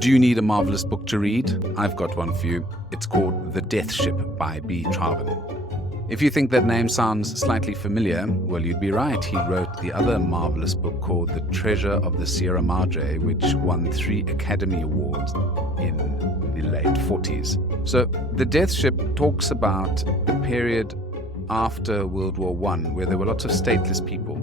Do you need a marvelous book to read? I've got one for you. It's called The Death Ship by B. Traven. If you think that name sounds slightly familiar, well, you'd be right. He wrote the other marvelous book called The Treasure of the Sierra Madre, which won 3 Academy Awards in the late 40s. So The Death Ship talks about the period after World War I, where there were lots of stateless people.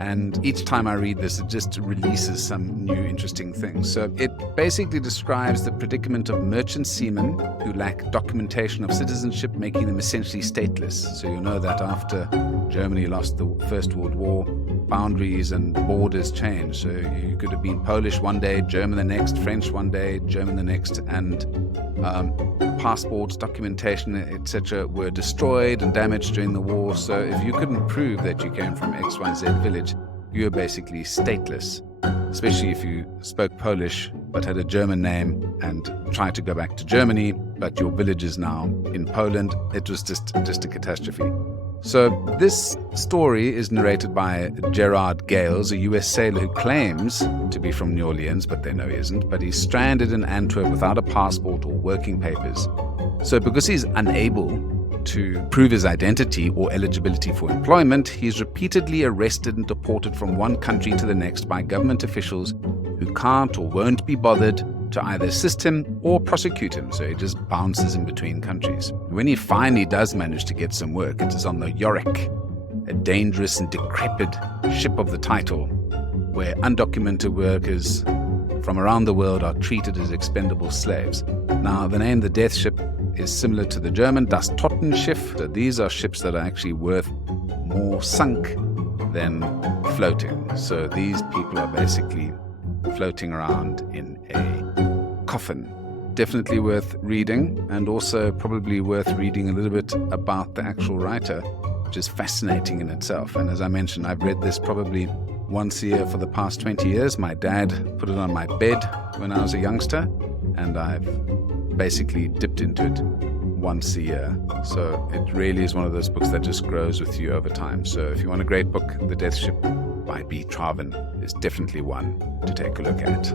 And each time I read this, it just releases some new interesting things. So it basically describes the predicament of merchant seamen who lack documentation of citizenship, making them essentially stateless. So you know that after Germany lost the First World War, boundaries and borders changed. So you could have been Polish one day, German the next, French one day, German the next, and passports, documentation, etc. were destroyed and damaged during the war. So if you couldn't prove that you came from XYZ village, you were basically stateless, especially if you spoke Polish but had a German name and tried to go back to Germany, but your village is now in Poland. It was just a catastrophe. So this story is narrated by Gerard Gales, a US sailor who claims to be from New Orleans, but they know he isn't, but he's stranded in Antwerp without a passport or working papers. So because he's unable to prove his identity or eligibility for employment, he's repeatedly arrested and deported from one country to the next by government officials who can't or won't be bothered to either assist him or prosecute him, so he just bounces in between countries. When he finally does manage to get some work, it is on the Yorick, a dangerous and decrepit ship of the title, where undocumented workers from around the world are treated as expendable slaves. Now, the name The Death Ship is similar to the German Das Totenschiff. So these are ships that are actually worth more sunk than floating. So these people are basically floating around in a coffin. Definitely worth reading, and also probably worth reading a little bit about the actual writer, which is fascinating in itself. And as I mentioned, I've read this probably once a year for the past 20 years. My dad put it on my bed when I was a youngster, and I've basically dipped into it once a year. So it really is one of those books that just grows with you over time. So if you want a great book, The Death Ship by B. Traven is definitely one to take a look at.